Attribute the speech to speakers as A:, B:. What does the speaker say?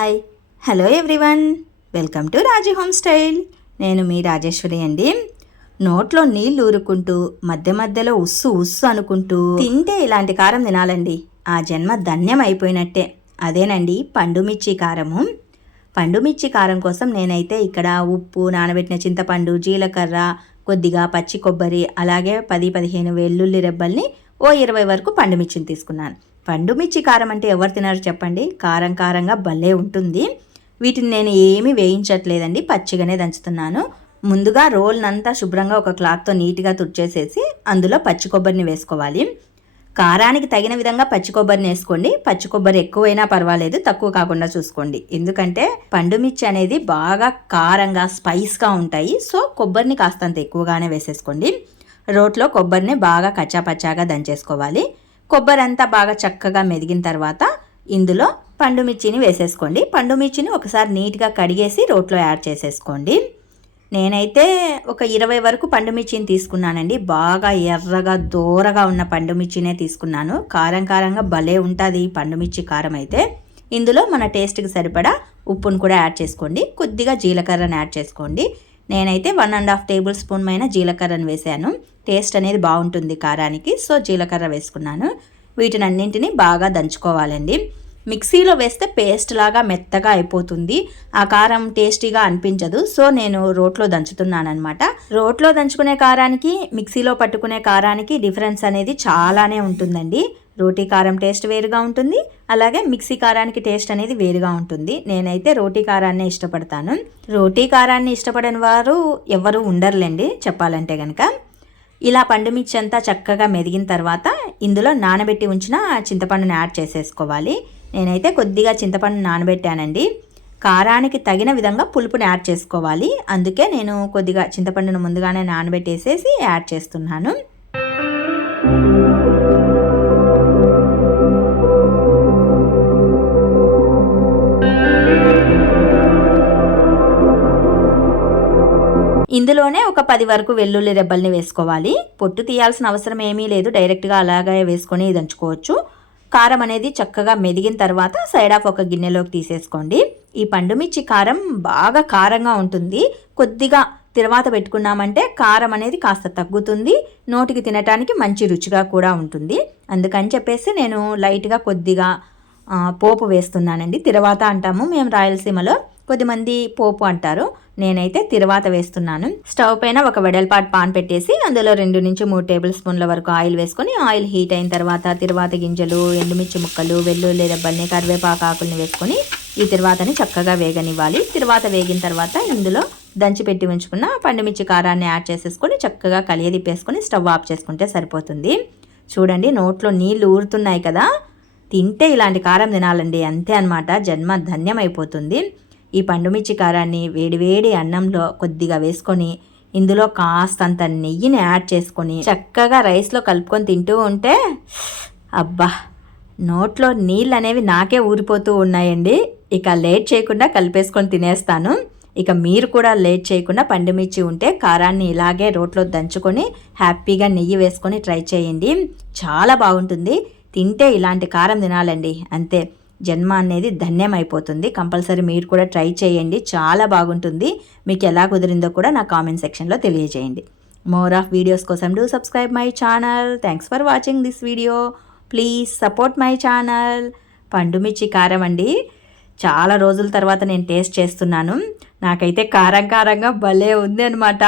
A: Hi hello everyone welcome to Raji home style నేను మీ రాజేశ్వరి అండి. నోట్లో నీళ్ళు ఊరుకుంటూ మధ్య మధ్యలో ఉస్సు ఉస్సు అనుకుంటూ తింటే ఇలాంటి కారం తినాలండి. ఆ జన్మ ధన్యం అయిపోయినట్టే. అదేనండి పండుమిర్చి కారము. పండుమిర్చి కారం కోసం నేనైతే ఇక్కడ ఉప్పు నానబెట్టిన చింతపండు జీలకర్ర కొద్దిగా పచ్చి కొబ్బరి అలాగే పది పదిహేను వెల్లుల్లి రెబ్బల్ని ఓ ఇరవై వరకు పండుమిర్చిని తీసుకున్నాను. పండు మిర్చి కారం అంటే ఎవరు తినారు చెప్పండి? కారం కారంగా భలే ఉంటుంది. వీటిని నేను ఏమీ వేయించట్లేదండి. పచ్చిగానే దంచుతున్నాను. ముందుగా రోల్నంతా శుభ్రంగా ఒక క్లాత్తో నీట్గా తుడిచేసేసి అందులో పచ్చి కొబ్బరిని వేసుకోవాలి. కారానికి తగిన విధంగా పచ్చి కొబ్బరిని వేసుకోండి. పచ్చి కొబ్బరి ఎక్కువైనా పర్వాలేదు తక్కువ కాకుండా చూసుకోండి. ఎందుకంటే పండుమిర్చి అనేది బాగా కారంగా స్పైస్గా ఉంటాయి. సో కొబ్బరిని కాస్తంత ఎక్కువగానే వేసేసుకోండి. రోట్లో కొబ్బరిని బాగా కచ్చాపచ్చాగా దంచేసుకోవాలి. కొబ్బరి అంతా బాగా చక్కగా మెదిగిన తర్వాత ఇందులో పండుమిర్చిని వేసేసుకోండి. పండుమిర్చిని ఒకసారి నీట్గా కడిగేసి రోట్లో యాడ్ చేసేసుకోండి. నేనైతే ఒక ఇరవై వరకు పండుమిర్చిని తీసుకున్నానండి. బాగా ఎర్రగా దూరగా ఉన్న పండుమిర్చినే తీసుకున్నాను. కారం కారంగా భలే ఉంటుంది ఈ పండుమిర్చి కారం అయితే. ఇందులో మన టేస్ట్కి సరిపడా ఉప్పును కూడా యాడ్ చేసుకోండి. కొద్దిగా జీలకర్రను యాడ్ చేసుకోండి. నేనైతే one and half tablespoon పైన జీలకర్రను వేసాను. టేస్ట్ అనేది బాగుంటుంది కారానికి. సో జీలకర్ర వేసుకున్నాను. వీటిని అన్నింటినీ బాగా దంచుకోవాలండి. మిక్సీలో వేస్తే పేస్ట్ లాగా మెత్తగా అయిపోతుంది. ఆ కారం టేస్టీగా అనిపించదు. సో నేను రోట్లో దంచుతున్నానమాట రోట్లో దంచుకునే కారానికి మిక్సీలో పట్టుకునే కారానికి డిఫరెన్స్ అనేది చాలానే ఉంటుందండి. రోటీ కారం టేస్ట్ వేరుగా ఉంటుంది. అలాగే మిక్సీ కారానికి టేస్ట్ అనేది వేరుగా ఉంటుంది. నేనైతే రోటీ కారాన్ని ఇష్టపడతాను. రోటీ కారాన్ని ఇష్టపడని వారు ఎవరు ఉండరులేండి చెప్పాలంటే కనుక ఇలా పండుమిర్చి అంతా చక్కగా మెదిగిన తర్వాత ఇందులో నానబెట్టి ఉంచిన చింతపండుని యాడ్ చేసేసుకోవాలి. నేనైతే కొద్దిగా చింతపండు నానబెట్టానండి. కారానికి తగిన విధంగా పులుపుని యాడ్ చేసుకోవాలి. అందుకే నేను కొద్దిగా చింతపండును ముందుగానే నానబెట్టేసేసి యాడ్ చేస్తున్నాను. ఇందులోనే ఒక పది వరకు వెల్లుల్లి రెబ్బల్ని వేసుకోవాలి. పొట్టు తీయాల్సిన అవసరం ఏమీ లేదు. డైరెక్ట్గా అలాగే వేసుకొని దంచుకోవచ్చు కారం అనేది చక్కగా మెదిగిన తర్వాత సైడ్ ఆఫ్ ఒక గిన్నెలోకి తీసేసుకోండి. ఈ పండుమిర్చి కారం బాగా కారంగా ఉంటుంది. కొద్దిగా తిరువాత పెట్టుకున్నామంటే కారం అనేది కాస్త తగ్గుతుంది. నోటికి తినటానికి మంచి రుచిగా కూడా ఉంటుంది. అందుకని చెప్పేసి నేను లైట్గా కొద్దిగా పోపు వేస్తున్నానండి. తిరువాత అంటాము. మేము రాయలసీమలో కొద్దిమంది పోపు అంటారు. నేనైతే తిరువాత వేస్తున్నాను. స్టవ్ పైన ఒక వెడల్పాటు పాన్ పెట్టేసి అందులో రెండు నుంచి మూడు టేబుల్ స్పూన్ల వరకు ఆయిల్ వేసుకొని ఆయిల్ హీట్ అయిన తర్వాత తిరువాత గింజలు ఎండుమిర్చి ముక్కలు వెల్లుల్లి దెబ్బల్ని కరివేపాకు ఆకుల్ని వేసుకొని ఈ తిరువాతని చక్కగా వేగనివ్వాలి. తిరువాత వేగిన తర్వాత ఇందులో దంచి పెట్టి ఉంచుకున్న పండుమిర్చి కారాన్ని యాడ్ చేసేసుకొని చక్కగా కలియదిప్పేసుకొని స్టవ్ ఆఫ్ చేసుకుంటే సరిపోతుంది. చూడండి నోట్లో నీళ్ళు ఊరుతున్నాయి కదా. తింటే ఇలాంటి కారం తినాలండి. అంతే అనమాట జన్మ ధన్యమైపోతుంది. ఈ పండుమిర్చి కారాన్ని వేడివేడి అన్నంలో కొద్దిగా వేసుకొని ఇందులో కాస్తంత నెయ్యిని యాడ్ చేసుకొని చక్కగా రైస్లో కలుపుకొని తింటూ ఉంటే అబ్బా! నోట్లో నీళ్ళు అనేవి నాకే ఊరిపోతూ ఉన్నాయండి. ఇక లేట్ చేయకుండా కలిపేసుకొని తినేస్తాను. ఇక మీరు కూడా లేట్ చేయకుండా పండుమిర్చి ఉంటే కారాన్ని ఇలాగే రోట్లో దంచుకొని హ్యాపీగా నెయ్యి వేసుకొని ట్రై చేయండి. చాలా బాగుంటుంది. తింటే ఇలాంటి కారం తినాలండి. అంతే. జన్మ అనేది ధన్యమైపోతుంది. కంపల్సరీ మీరు కూడా ట్రై చేయండి. చాలా బాగుంటుంది. మీకు ఎలా కుదిరిందో కూడా నా కామెంట్ సెక్షన్లో తెలియజేయండి. మోర్ ఆఫ్ వీడియోస్ కోసం do subscribe my channel. Thanks for watching this video. Please support my channel. పండుమిర్చి కారం అండి. చాలా రోజుల తర్వాత నేను టేస్ట్ చేస్తున్నాను. నాకైతే కారం కారంగా భలే ఉంది అనమాట